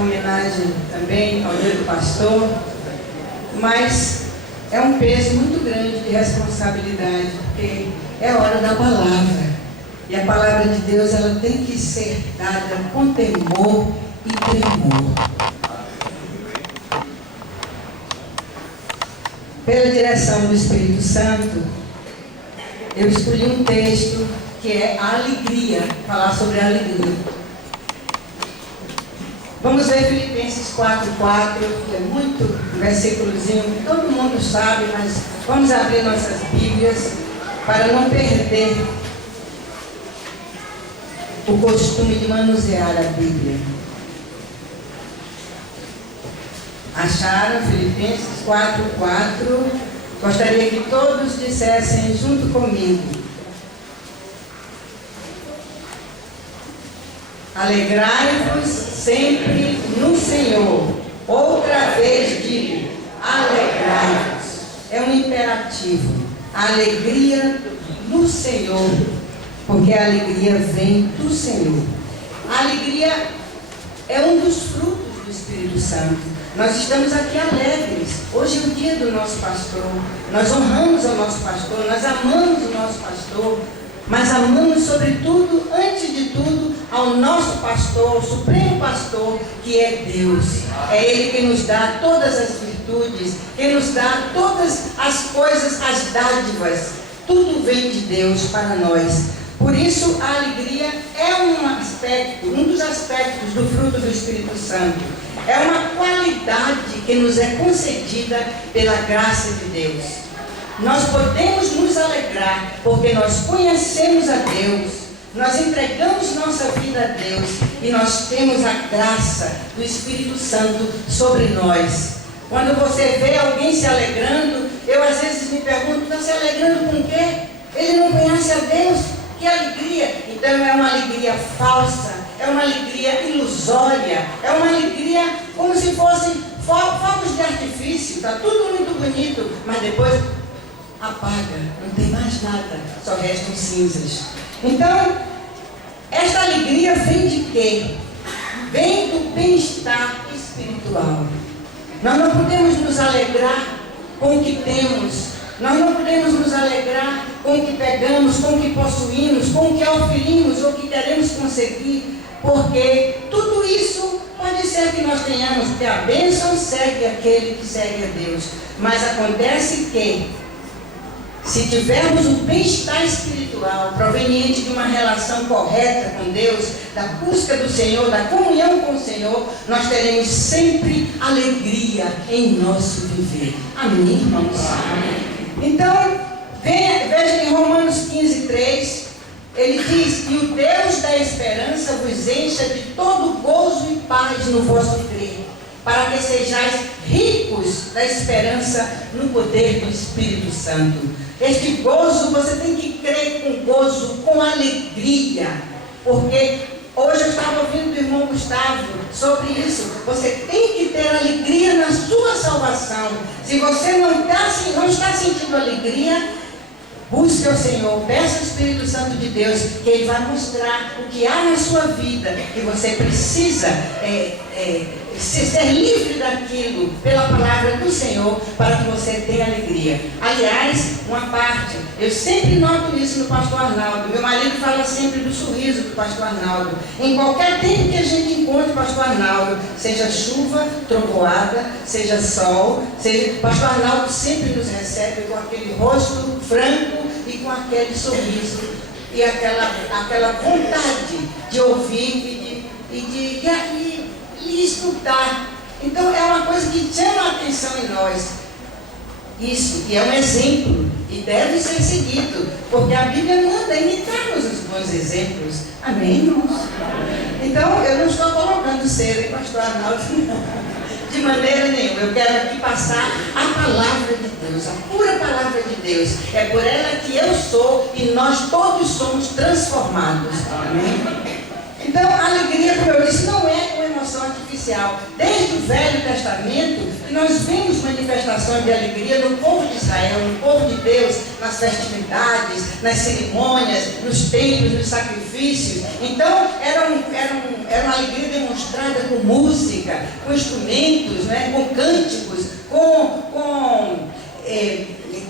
uma homenagem também ao dia do pastor, mas é um peso muito grande de responsabilidade, porque é hora da palavra. E a palavra de Deus, ela tem que ser dada com temor e tremor. Pela direção do Espírito Santo, eu escolhi um texto que é a alegria, falar sobre a alegria. Vamos ver Filipenses 4:4, que é muito um versículozinho que todo mundo sabe, mas vamos abrir nossas Bíblias para não perder o costume de manusear a Bíblia. Acharam Filipenses 4:4? Gostaria que todos dissessem junto comigo: alegrai-vos sempre no Senhor. Outra vez digo, alegrai-vos. É um imperativo. A alegria no Senhor, porque a alegria vem do Senhor. A alegria é um dos frutos do Espírito Santo. Nós estamos aqui alegres. Hoje é o dia do nosso pastor. Nós honramos ao nosso pastor, nós amamos o nosso pastor, mas amamos, sobretudo, antes de tudo, ao nosso pastor, o supremo pastor, que é Deus. É Ele que nos dá todas as virtudes, que nos dá todas as coisas, as dádivas. Tudo vem de Deus para nós. Por isso, a alegria é um dos aspectos do fruto do Espírito Santo. É uma qualidade que nos é concedida pela graça de Deus. Nós podemos nos alegrar porque nós conhecemos a Deus, nós entregamos nossa vida a Deus e nós temos a graça do Espírito Santo sobre nós. Quando você vê alguém se alegrando, eu às vezes me pergunto, está se alegrando com o quê? Ele não conhece a Deus? Que alegria! Então é uma alegria falsa, é uma alegria ilusória, é uma alegria como se fossem fogos de artifício, está tudo muito bonito, mas depois apaga, não tem mais nada, só restam cinzas. Então, esta alegria vem de quê? Vem do bem-estar espiritual. Nós não podemos nos alegrar com o que temos, nós não podemos nos alegrar com o que pegamos, com o que possuímos, com o que oferimos ou que queremos conseguir, porque tudo isso pode ser que nós tenhamos, porque a bênção segue aquele que segue a Deus. Mas acontece que, se tivermos um bem-estar espiritual proveniente de uma relação correta com Deus, da busca do Senhor, da comunhão com o Senhor, nós teremos sempre alegria em nosso viver. Amém, irmãos? Amém. Então, veja em Romanos 15:3, ele diz que o Deus da esperança vos encha de todo gozo e paz no vosso crer, para que sejais ricos da esperança no poder do Espírito Santo. Este gozo, você tem que crer com gozo, com alegria, porque hoje eu estava ouvindo do irmão Gustavo sobre isso. Você tem que ter alegria na sua salvação. Se você não está sentindo alegria, busque o Senhor, peça ao Espírito Santo de Deus, que Ele vai mostrar o que há na sua vida, que você precisa ser livre daquilo pela palavra do Senhor, para que você tenha alegria. Aliás, uma parte, eu sempre noto isso no pastor Arnaldo. Meu marido fala sempre do sorriso do pastor Arnaldo. Em qualquer tempo que a gente encontre o pastor Arnaldo, seja chuva, trovoada, seja sol, o pastor Arnaldo sempre nos recebe com aquele rosto franco e com aquele sorriso e aquela vontade de ouvir e de escutar. Então é uma coisa que chama a atenção em nós. Isso, e é um exemplo, e deve ser seguido, porque a Bíblia manda imitarmos os bons exemplos. Amém, irmãos? Então, eu não estou colocando cera em pastor Arnaldo, de maneira nenhuma. Eu quero aqui passar a palavra de Deus, a pura palavra de Deus. É por ela que eu sou e nós todos somos transformados. Amém? Então, a alegria, como eu disse, não é com emoção artificial. Desde o Velho Testamento, nós vemos manifestações de alegria no povo de Israel, no povo de Deus, nas festividades, nas cerimônias, nos templos, nos sacrifícios. Então, era uma alegria demonstrada com música, com instrumentos, né, com cânticos, com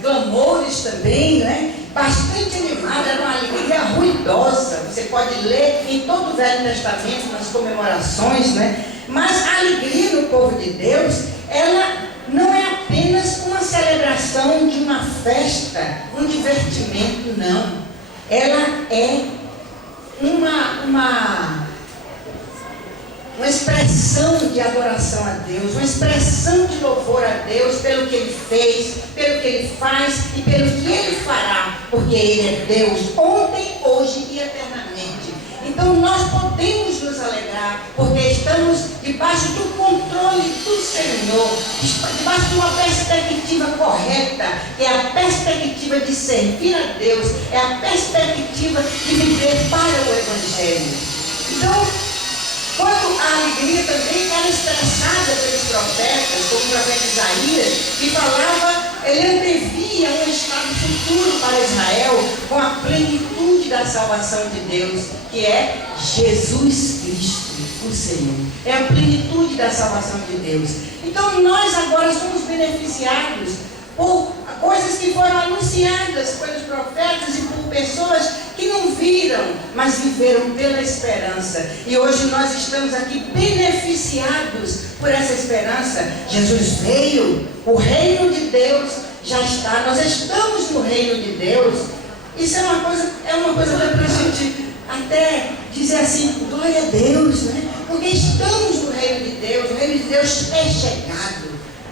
clamores também, né? Bastante animada, era uma alegria ruidosa. Você pode ler em todo o Velho Testamento, nas comemorações, né? Mas a alegria do povo de Deus, ela não é apenas uma celebração de uma festa, um divertimento, não. Ela é uma expressão de adoração a Deus, uma expressão de louvor a Deus pelo que Ele fez, pelo que Ele faz e pelo que Ele fará, porque Ele é Deus, ontem, hoje e eternamente. Então nós podemos nos alegrar, porque estamos debaixo do controle do Senhor, debaixo de uma perspectiva correta, que é a perspectiva de servir a Deus, é a perspectiva de viver para o Evangelho. Então, quando a alegria também era expressada pelos profetas, como o profeta Isaías, que falava, ele antevia um estado futuro para Israel, com a plenitude da salvação de Deus, que é Jesus Cristo, o Senhor. É a plenitude da salvação de Deus. Então nós agora somos beneficiados por coisas que foram anunciadas pelos profetas e por pessoas que não viram, mas viveram pela esperança. E hoje nós estamos aqui beneficiados por essa esperança. Jesus veio, o reino de Deus já está, nós estamos no reino de Deus. Isso é uma coisa para a gente até dizer assim, glória a Deus, né? Porque estamos no reino de Deus, o reino de Deus é chegado.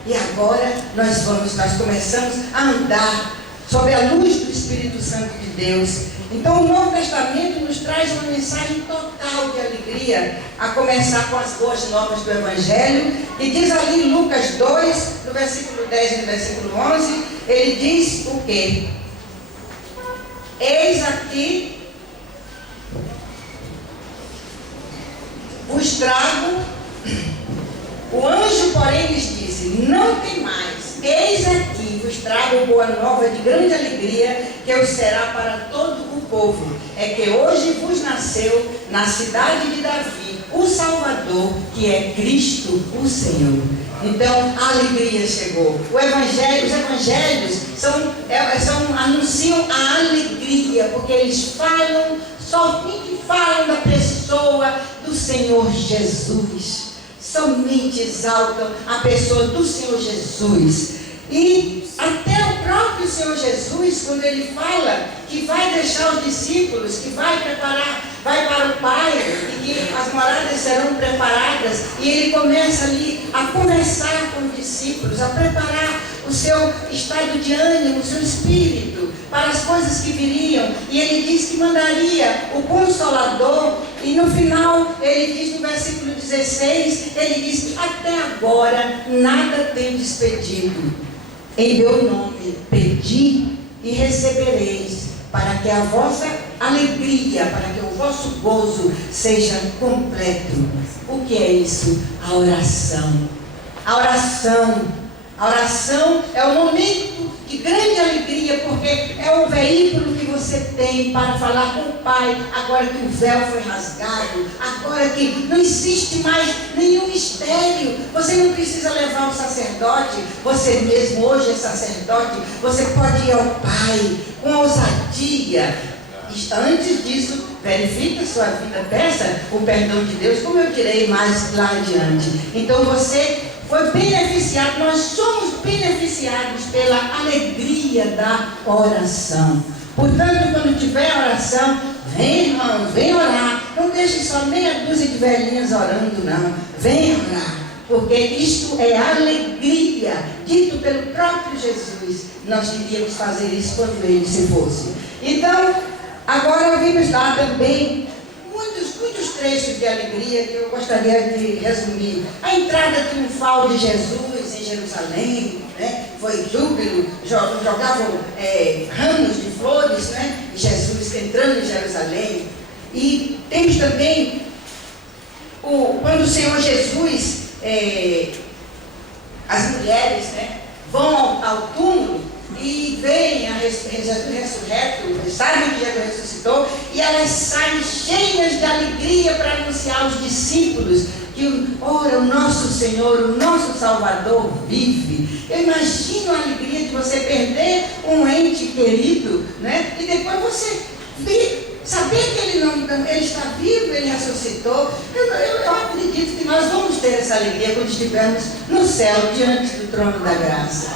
E agora nós começamos a andar sob a luz do Espírito Santo de Deus. Então o Novo Testamento nos traz uma mensagem total de alegria, a começar com as boas novas do Evangelho. E diz ali em Lucas 2, no versículo 10 e no versículo 11, ele diz o quê? Eis aqui, vos trago. O anjo, porém, lhes disse: não tem mais, eis aqui vos trago boa nova de grande alegria, que o será para todo o povo. É que hoje vos nasceu na cidade de Davi o Salvador, que é Cristo o Senhor. Então a alegria chegou. Os evangelhos anunciam a alegria, porque eles somente falam da pessoa do Senhor Jesus. Somente exaltam a pessoa do Senhor Jesus. E até o próprio Senhor Jesus, quando ele fala que vai deixar os discípulos, que vai para o Pai, e que as moradas serão preparadas, e ele começa ali a conversar com os discípulos, a preparar o seu estado de ânimo, o seu espírito, para as coisas que viriam. E ele diz que mandaria o Consolador, e no final, ele diz no versículo 16, ele diz que até agora nada tendes pedido. Em meu nome pedi e recebereis, para que a vossa alegria, para que o vosso gozo seja completo. O que é isso? A oração. A oração é o momento de grande alegria, porque é o veículo que você tem para falar com o Pai, agora que o véu foi rasgado, agora que não existe mais nenhum mistério. Você não precisa levar o sacerdote, você mesmo hoje é sacerdote, você pode ir ao Pai com ousadia. Antes disso, verifique a sua vida, peça o perdão de Deus, como eu direi mais lá adiante. Então você foi beneficiado, nós somos beneficiados pela alegria da oração. Portanto, quando tiver oração, vem, irmãos, vem orar. Não deixe só meia dúzia de velhinhas orando, não. Vem orar, porque isto é alegria, dito pelo próprio Jesus. Nós iríamos fazer isso quando ele se fosse. Então, agora vimos lá também muitos trechos de alegria que eu gostaria de resumir. A entrada triunfal de Jesus em Jerusalém, né? Foi júbilo, jogavam ramos de flores, né? Jesus entrando em Jerusalém. E temos também Quando o Senhor Jesus, as mulheres, né, vão ao túmulo e veem Jesus ressurreto, sabem que Jesus ressuscitou, e elas saem cheias de alegria para anunciar aos discípulos que, ora, o nosso Senhor, o nosso Salvador vive. Eu imagino a alegria de você perder um ente querido, né? E depois você saber que ele está vivo, ele ressuscitou. Eu acredito que nós vamos ter essa alegria quando estivermos no céu, diante do trono da graça.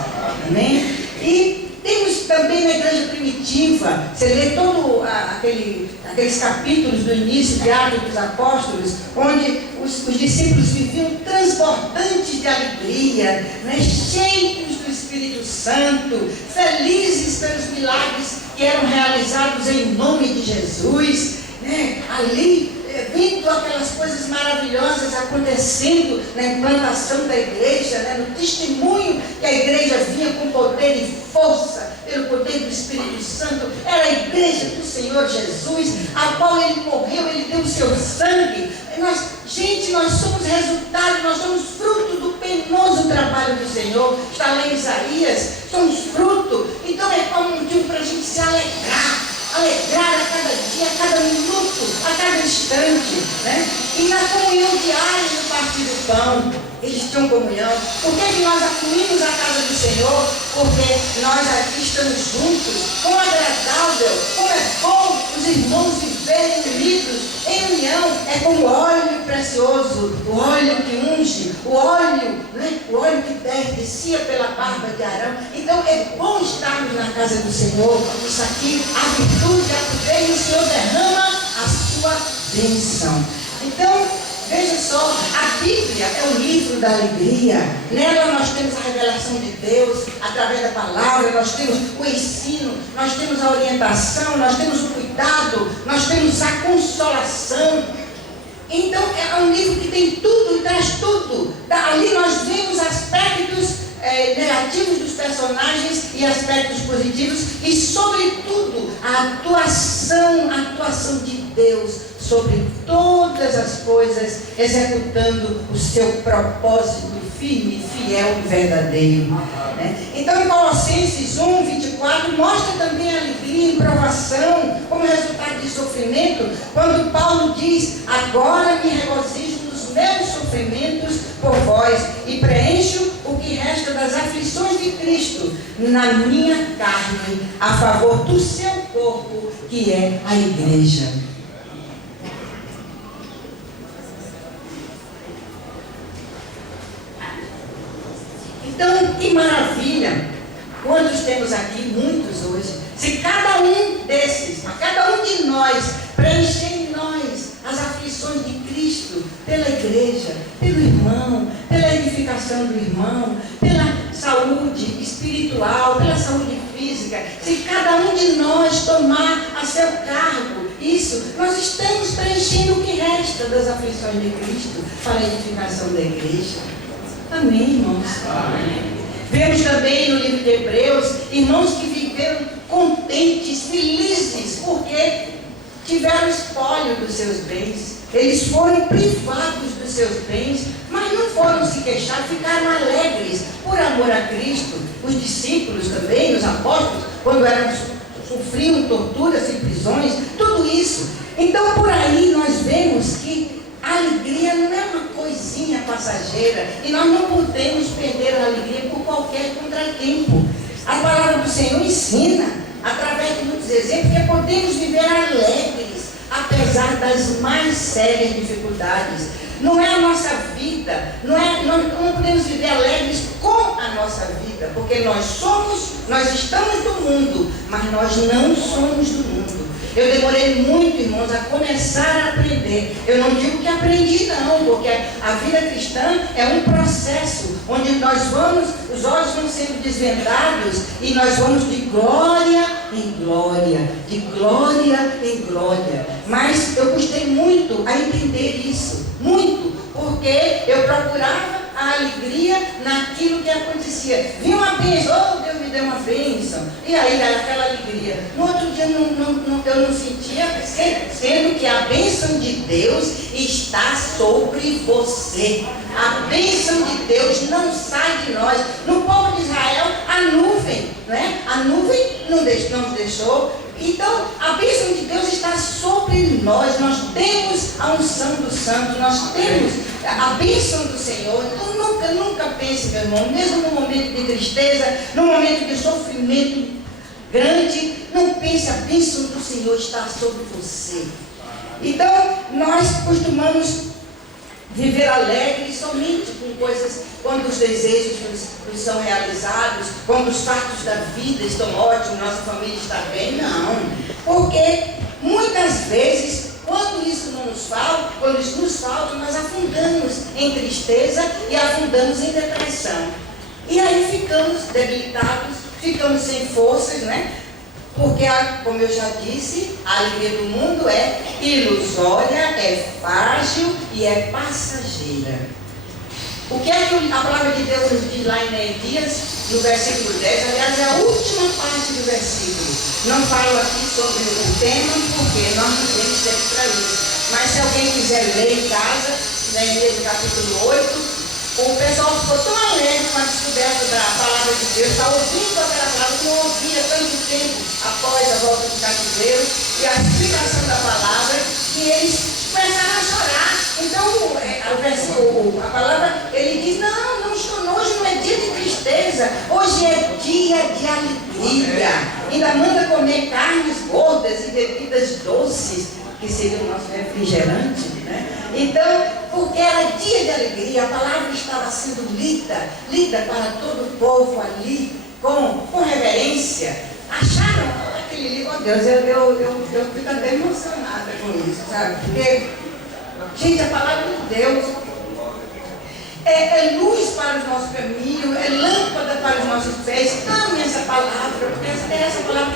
Amém? E temos também na igreja primitiva, você lê todos aqueles capítulos do início de Atos dos Apóstolos, onde os discípulos viviam transbordantes de alegria, né, cheios do Espírito Santo, felizes pelos milagres que eram realizados em nome de Jesus, né, ali vendo aquelas coisas maravilhosas acontecendo na implantação da igreja, né, no testemunho que a igreja vinha com poder e força, pelo poder do Espírito Santo. Era a igreja do Senhor Jesus, a qual ele morreu, ele deu o seu sangue. Nós somos resultado, nós somos fruto do penoso trabalho do Senhor. Está lá em Isaías, somos fruto. Então é como um motivo para a gente se alegrar a cada dia, a cada minuto, a cada instante, né? E na comunhão diária, no partir do pão, eles tinham comunhão. Por que nós afluímos a casa do Senhor? Porque nós aqui estamos juntos, como agradável, como é bom os irmãos viverem unidos, em união. É como óleo precioso, o óleo que unge, o óleo, né? O óleo que descia pela barba de Arão. Então é bom estarmos na casa do Senhor. Isso aqui, a virtude, a poder, e o Senhor derrama a sua bênção. Então, veja só, a Bíblia é o livro da alegria. Nela nós temos a revelação de Deus, através da palavra, nós temos o ensino, nós temos a orientação, nós temos o cuidado, nós temos a consolação. Então é um livro que tem tudo e traz tudo. Ali nós vemos aspectos negativos dos personagens e aspectos positivos, e sobretudo a atuação de Deus sobre todas as coisas, executando o seu propósito firme, fiel e verdadeiro, né? Então em Colossenses 1:24 mostra também a alegria em provação como resultado de sofrimento, quando Paulo diz: agora me regozijo nos meus sofrimentos por vós e preencho o que resta das aflições de Cristo na minha carne, a favor do seu corpo, que é a igreja. Então, que maravilha, quantos temos aqui, muitos hoje, se cada um desses, a cada um de nós, preencher em nós as aflições de Cristo, pela igreja, pelo irmão, pela edificação do irmão, pela saúde espiritual, pela saúde física, se cada um de nós tomar a seu cargo isso, nós estamos preenchendo o que resta das aflições de Cristo para a edificação da igreja. Amém, irmãos? Amém. Vemos também no livro de Hebreus, irmãos que viveram contentes, felizes, porque tiveram espólio dos seus bens. Eles foram privados dos seus bens, mas não foram se queixar, ficaram alegres por amor a Cristo. Os discípulos também, os apóstolos, quando sofriam torturas e prisões, tudo isso. Então por aí nós vemos que a alegria não é uma coisinha passageira, e nós não podemos perder a alegria por qualquer contratempo. A palavra do Senhor ensina, através de muitos exemplos, que podemos viver alegres, apesar das mais sérias dificuldades. Não é a nossa vida, nós não podemos viver alegres com a nossa vida, porque nós estamos do mundo, mas nós não somos do mundo. Eu demorei muito, irmãos, a começar a aprender. Eu não digo que aprendi não, porque a vida cristã é um processo, onde os olhos vão sendo desvendados, e nós vamos de glória em glória, de glória em glória. Mas eu custei muito a entender isso, muito, porque eu procurava a alegria naquilo que acontecia. Vinha uma bênção, oh Deus me tudo é uma bênção. E aí aquela alegria. No outro dia eu não sentia, sendo que a bênção de Deus está sobre você. A bênção de Deus não sai de nós. No povo de Israel, a nuvem, não é? A nuvem não nos deixou. Então, a bênção de Deus está sobre nós. Nós temos a unção do santo, nós temos a bênção do Senhor. Então, nunca pense, meu irmão, mesmo no momento de tristeza, no momento de sofrimento grande, não pense, a bênção do Senhor está sobre você. Então, nós costumamos viver alegre somente com coisas, quando os desejos nos são realizados, quando os fatos da vida estão ótimos, nossa família está bem. Não, porque muitas vezes, quando isso não nos falta, quando isso nos falta, nós afundamos em tristeza e afundamos em depressão. E aí ficamos debilitados, ficamos sem forças, né? Porque, como eu já disse, a alegria do mundo é ilusória, é frágil e é passageira. O que é que a palavra de Deus nos diz lá em Neemias, no versículo 10? Aliás, é a última parte do versículo. Não falo aqui sobre o tema, porque nós não temos tempo para isso. Mas se alguém quiser ler em casa, Neemias capítulo 8, o pessoal ficou tão alegre com a descoberta da palavra de Deus, está ouvindo aquela palavra que não ouvia tanto tempo após a volta do cativeiro e a explicação da palavra, que eles começaram a chorar. Então, a palavra, ele diz, hoje não é dia de tristeza, hoje é dia de alegria. Ainda manda comer carnes gordas e bebidas doces, que seria o nosso refrigerante, né? Então, porque era dia de alegria, a palavra estava sendo lida para todo o povo ali, com reverência. Acharam aquele livro, oh Deus, eu fico até emocionada com isso, sabe? Porque, gente, a palavra de Deus é luz para os nossos caminhos, é lâmpada para os nossos pés. Ame essa palavra, porque é essa palavra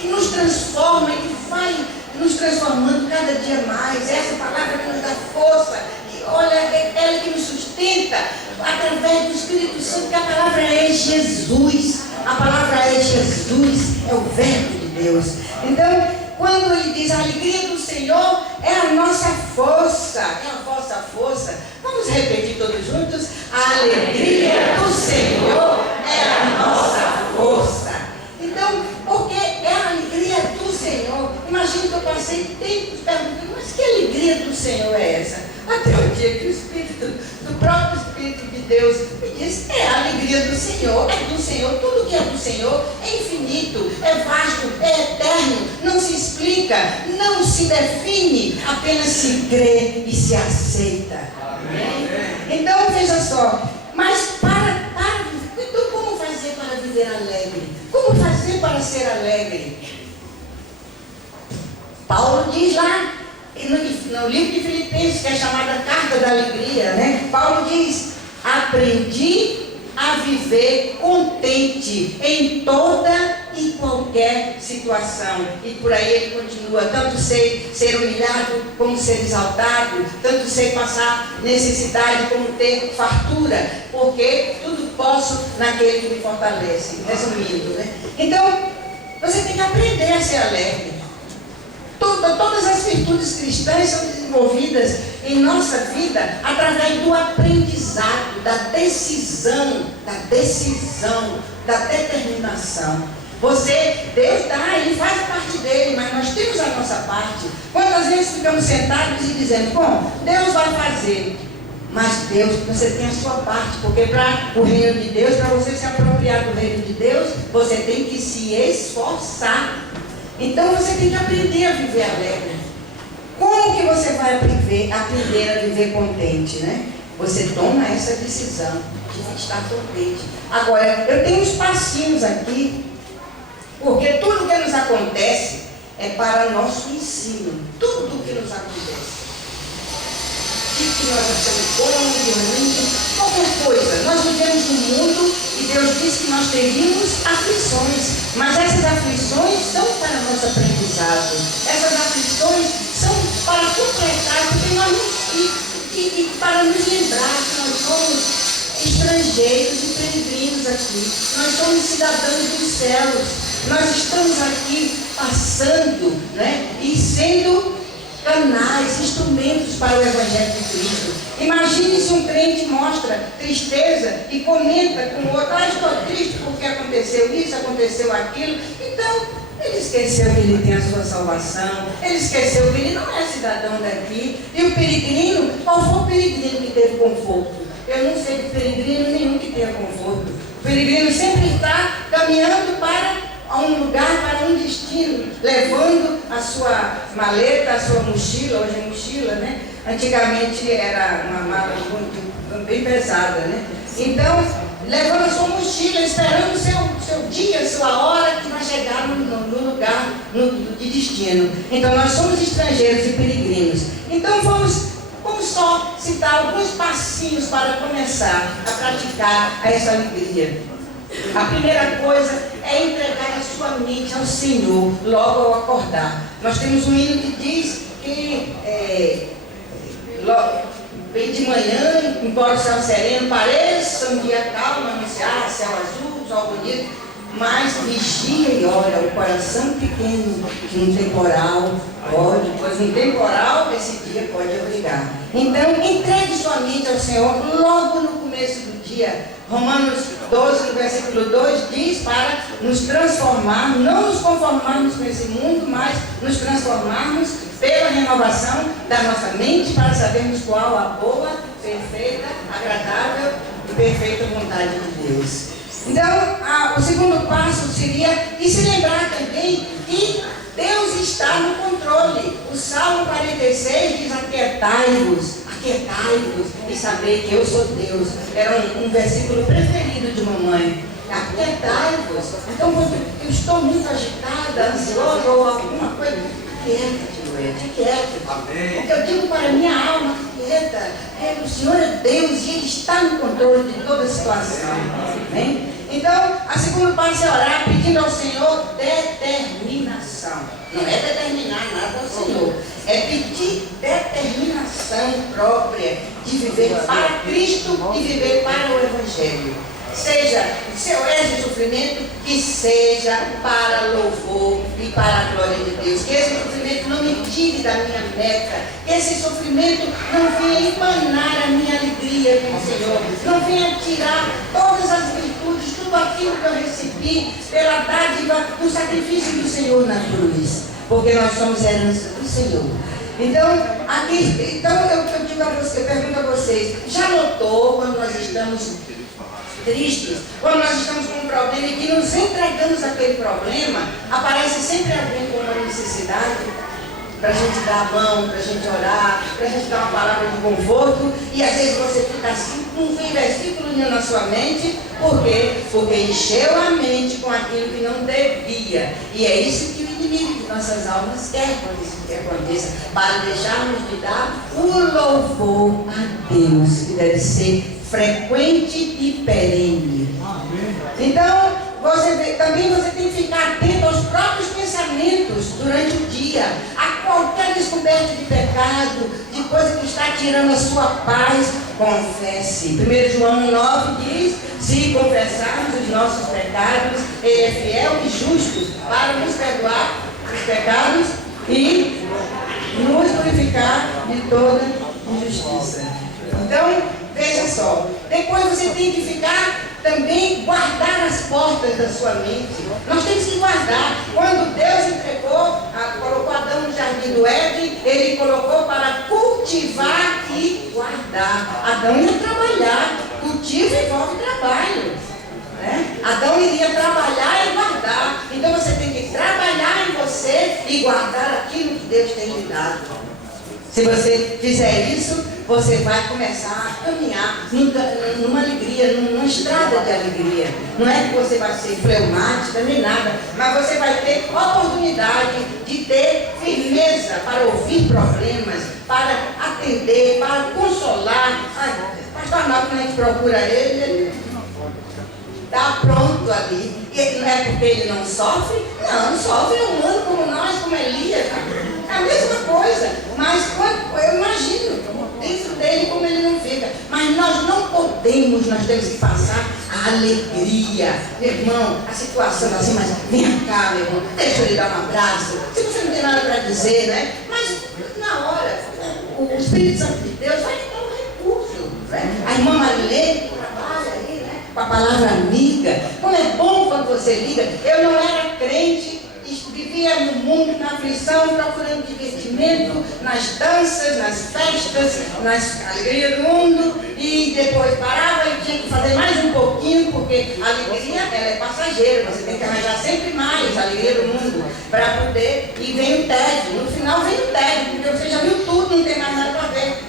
que nos transforma e que vai nos transformando cada dia mais. Essa palavra que nos dá força. E olha, é ela que nos sustenta através do Espírito Santo, que a palavra é Jesus. A palavra é Jesus, é o verbo de Deus. Então, quando ele diz a alegria do Senhor é a nossa força, é a vossa força. Vamos repetir todos juntos? A alegria do Senhor é a nossa força. Então, porque é a alegria do Senhor. Imagina que eu passei tempos perguntando, mas que alegria do Senhor é essa? Até o dia que o Espírito, do próprio Espírito de Deus, me disse, é a alegria do Senhor, é do Senhor. Tudo que é do Senhor é infinito, é vasto, é eterno, não se explica, não se define, apenas se crê e se aceita. Amém? Então, veja só, mas então como fazer para viver alegre? Como fazer para ser alegre? Paulo diz lá, no livro de Filipenses, que é chamada Carta da Alegria, né? Paulo diz, aprendi a viver contente em toda e qualquer situação. E por aí ele continua, tanto sei ser humilhado como ser exaltado, tanto sei passar necessidade como ter fartura, porque tudo posso naquele que me fortalece. Resumindo, né? Então, você tem que aprender a ser alegre. Todas as virtudes cristãs são desenvolvidas em nossa vida através do aprendizado, da decisão, da determinação. Deus dá, Ele faz parte dele, mas nós temos a nossa parte. Quantas vezes ficamos sentados e dizendo, bom, Deus vai fazer. Mas Deus, você tem a sua parte, porque para o reino de Deus, para você se apropriar do reino de Deus, você tem que se esforçar. Então você tem que aprender a viver alegre. Como que você vai aprender a viver contente, né? Você toma essa decisão de estar contente. Agora, eu tenho uns passinhos aqui, porque tudo que nos acontece é para nosso ensino. Tudo que nos acontece. Que nós achamos bom, ruim, qualquer coisa. Nós vivemos no mundo e Deus disse que nós teríamos aflições, mas essas aflições são para nosso aprendizado. Essas aflições são para completar, porque nós e para nos lembrar que nós somos estrangeiros e peregrinos aqui, nós somos cidadãos dos céus, nós estamos aqui passando, né, e sendo canais, instrumentos para o Evangelho de Cristo. Imagine se um crente mostra tristeza e comenta com o outro: estou triste porque aconteceu isso, aconteceu aquilo. Então, ele esqueceu que ele tem a sua salvação, ele esqueceu que ele não é cidadão daqui. E o peregrino, qual foi o peregrino que teve conforto? Eu não sei de peregrino nenhum que tenha conforto. O peregrino sempre está caminhando para um lugar, para um destino, levando a sua maleta, a sua mochila. Hoje é mochila, né? Antigamente era uma mala muito, bem pesada, né? Então, levando a sua mochila, esperando o seu dia, a sua hora que vai chegar no lugar de destino. Então, nós somos estrangeiros e peregrinos. Então, vamos só citar alguns passinhos para começar a praticar essa alegria. A primeira coisa é entregar a sua mente ao Senhor logo ao acordar. Nós temos um hino que diz que bem de manhã, embora o céu sereno pareça um dia calmo, anunciar céu azul, sol bonito, mas vigia e olha o coração pequeno que um temporal pode, pois um temporal esse dia pode obrigar. Então, entregue sua mente ao Senhor logo no começo do dia. Romanos 12, no versículo 2, diz para nos transformar, não nos conformarmos com esse mundo, mas nos transformarmos pela renovação da nossa mente, para sabermos qual a boa, perfeita, agradável e perfeita vontade de Deus. Então, o segundo passo seria se lembrar também que Deus está no controle. O Salmo 46 diz: aquietai-vos e saber que eu sou Deus. Era um versículo preferido de mamãe. Aquietai-vos. Então, quando eu estou muito agitada, ansiosa ou alguma coisa, quieta. Porque eu digo para a minha alma: quieta. O Senhor é Deus e Ele está no controle de toda a situação. Amém? Então, a segunda passo é orar pedindo ao Senhor determinação. Não é determinar nada ao Senhor, é pedir determinação própria de viver para Cristo e viver para o Evangelho. Seja seu sofrimento, que seja para louvor e para a glória de Deus. Que esse sofrimento não me tire da minha meta. Que esse sofrimento não venha empanar a minha alegria com o Senhor. Não venha tirar todas as virtudes, tudo aquilo que eu recebi pela dádiva do sacrifício do Senhor na cruz. Porque nós somos herança do Senhor. Então, eu pergunto a vocês: já notou quando nós estamos tristes, quando nós estamos com um problema e que nos entregamos àquele problema, aparece sempre alguém com uma necessidade para a gente dar a mão, para a gente orar, para a gente dar uma palavra de conforto, e às vezes você fica assim, com um versículo na sua mente. Por quê? Porque encheu a mente com aquilo que não devia. E é isso que o inimigo de nossas almas quer que aconteça, para deixarmos de dar o louvor a Deus, que deve ser frequente e perene. Então, também você tem que ficar atento aos próprios pensamentos durante o dia, a qualquer descoberta de pecado, de coisa que está tirando a sua paz. Confesse. 1 João 9 diz: se confessarmos os nossos pecados, Ele é fiel e justo para nos perdoar os pecados e nos purificar de toda injustiça. Então, veja só, depois você tem que ficar também, guardar as portas da sua mente. Nós temos que guardar. Quando Deus colocou Adão no jardim do Éden, Ele colocou para cultivar e guardar. Adão ia trabalhar. Cultivo envolve trabalho, né? Adão iria trabalhar e guardar. Então você tem que trabalhar em você e guardar aquilo que Deus tem lhe dado. Se você fizer isso, você vai começar a caminhar numa alegria, numa estrada de alegria. Não é que você vai ser fleumática nem nada, mas você vai ter oportunidade de ter firmeza para ouvir problemas, para atender, para consolar. Pastor Amado, quando a gente procura ele está pronto ali. E não é porque ele não sofre? Não, sofre, é humano como nós, como Elias. É a mesma coisa, mas eu imagino dentro dele como ele não fica. Mas Mas nós não podemos, nós temos que passar a alegria. Meu irmão, a situação assim, mas vem cá, meu irmão, deixa eu lhe dar um abraço. Se você não tem nada para dizer, né? Mas na hora, o Espírito Santo de Deus vai lhe dar um recurso. Né? A irmã Marilene trabalha aí, né? Com a palavra amiga. Como é bom quando você liga. Eu não era crente, vivia no mundo, na aflição, procurando divertimento, nas danças, nas festas, nas alegrias do mundo, e depois parava e tinha que fazer mais um pouquinho, porque a alegria ela é passageira, você tem que arranjar sempre mais a alegria do mundo, para poder, e vem o tédio, no final vem o tédio, porque você já viu tudo, não tem mais nada para ver.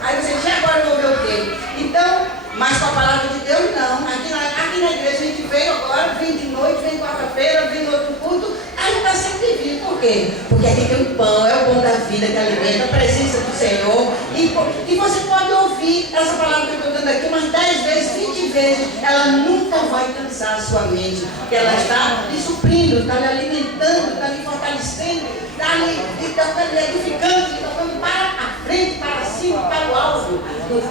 Aí você diz, agora eu vou ver o quê? Então, mas com a palavra de Deus não, aqui na igreja a gente veio agora, vem de noite, vem quarta-feira, vem no outro culto, aí está sempre vindo. Por quê? Porque aqui tem o pão, é o pão da vida que alimenta, a presença do Senhor. E você pode ouvir essa palavra que eu estou dando aqui umas 10 vezes, 20 vezes, ela nunca vai cansar a sua mente, porque ela está lhe suprindo, está lhe alimentando, está lhe fortalecendo, está lhe edificando, lhe tocando para a frente, para cima, para o alvo,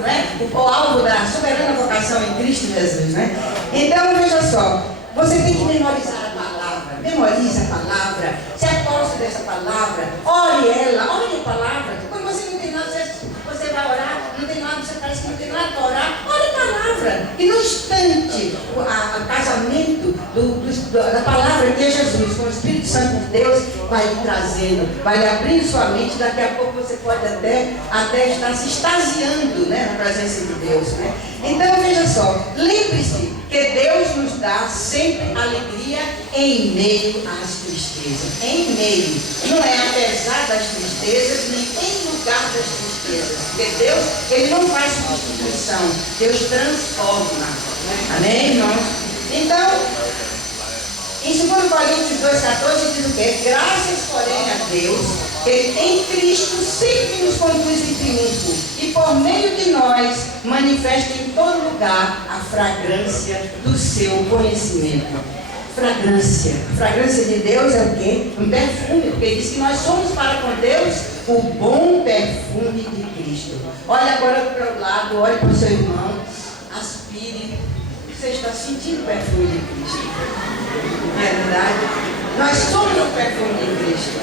né? O alvo da soberana vocação em Cristo Jesus, né? Então, veja só, você tem que memorizar a palavra, memorize a palavra, se aposte dessa palavra, ore ela, ore a palavra. Quando você não tem nada, você vai orar, não tem nada, você parece que não tem nada para orar, ore a palavra. E no instante, o casamento da palavra que é Jesus, com o Espírito Santo de Deus, vai lhe trazendo, vai lhe abrindo sua mente, daqui a pouco você pode até estar se extasiando, né, na presença de Deus, né? Então veja só, lembre-se que Deus nos dá sempre alegria em meio às tristezas, em meio, não é apesar das tristezas, nem em lugar das tristezas, porque Deus, Ele não faz substituição, Deus transforma, amém, irmãos? Então, em 2 Coríntios 2,14 diz o quê? Graças, porém, a Deus, que em Cristo sempre nos conduz em triunfo e por meio de nós manifesta em todo lugar a fragrância do seu conhecimento. Fragrância. A fragrância de Deus é o quê? Um perfume, porque diz que nós somos para com Deus o bom perfume de Cristo. Olha agora para o lado, olhe para o seu irmão, aspire. Você está sentindo o perfume de Cristo? Não é verdade? Nós somos o perfume de Cristo.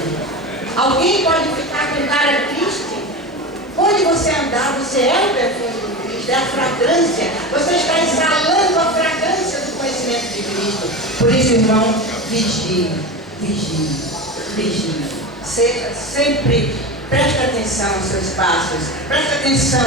Alguém pode ficar com cara triste? Onde você andar, você é o perfume de Cristo, é a fragrância. Você está exalando a fragrância do conhecimento de Cristo. Por isso, irmão, vigie, vigie, vigie. Seja sempre, preste atenção aos seus passos, preste atenção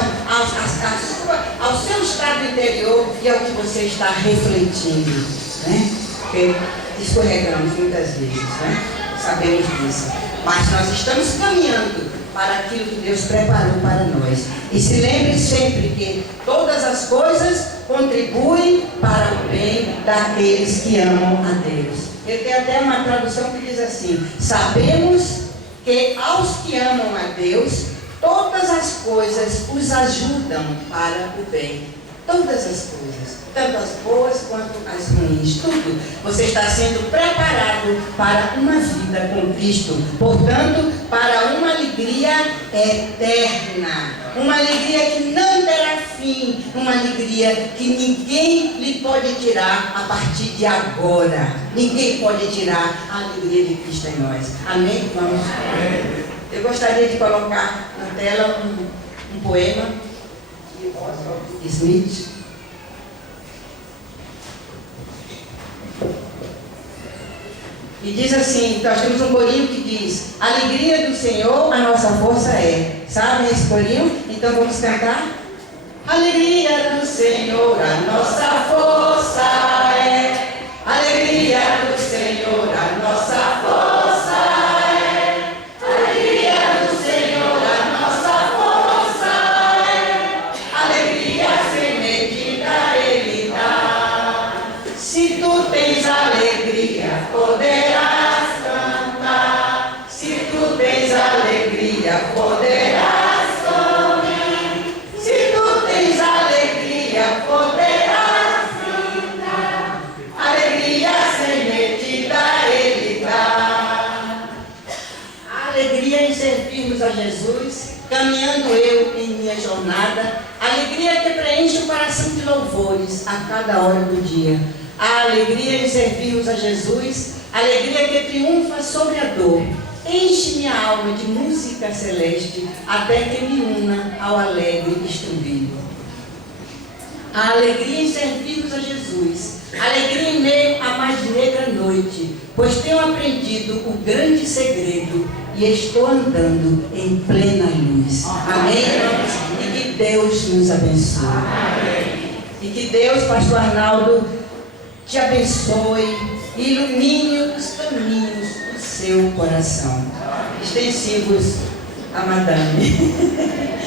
ao seu estado interior e ao que você está refletindo, né? Porque escorregamos muitas vezes, né? Sabemos disso. Mas nós estamos caminhando para aquilo que Deus preparou para nós. E se lembre sempre que todas as coisas contribuem para o bem daqueles que amam a Deus. Eu tenho até uma tradução que diz assim: sabemos que aos que amam a Deus, todas as coisas os ajudam para o bem. Todas as coisas, tanto as boas quanto as ruins, tudo. Você está sendo preparado para uma vida com Cristo, portanto, para uma alegria eterna, uma alegria que não terá fim, uma alegria que ninguém lhe pode tirar a partir de agora. Ninguém pode tirar a alegria de Cristo em nós. Amém, irmãos? Eu gostaria de colocar na tela um poema Smith. E diz assim, nós temos um corinho que diz: alegria do Senhor a nossa força é. Sabem esse corinho? Então vamos cantar? Alegria do Senhor a nossa força é. Alegria do Senhor a nossa força é. Alegria do Senhor a nossa força é. Alegria sem medida Ele dá. Se tu tens alegria, poderás cantar. Se tu tens alegria, poderás sorrir. Se tu tens alegria, poderás coração de louvores a cada hora do dia. A alegria em servirmos a Jesus, a alegria que triunfa sobre a dor. Enche minha alma de música celeste, até que me una ao alegre estribilho. A alegria em servirmos a Jesus, a alegria em meio à mais negra noite, pois tenho aprendido o grande segredo e estou andando em plena luz. Amém? E que Deus nos abençoe. E que Deus, pastor Arnaldo, te abençoe e ilumine os caminhos do seu coração. Extensivos a madame.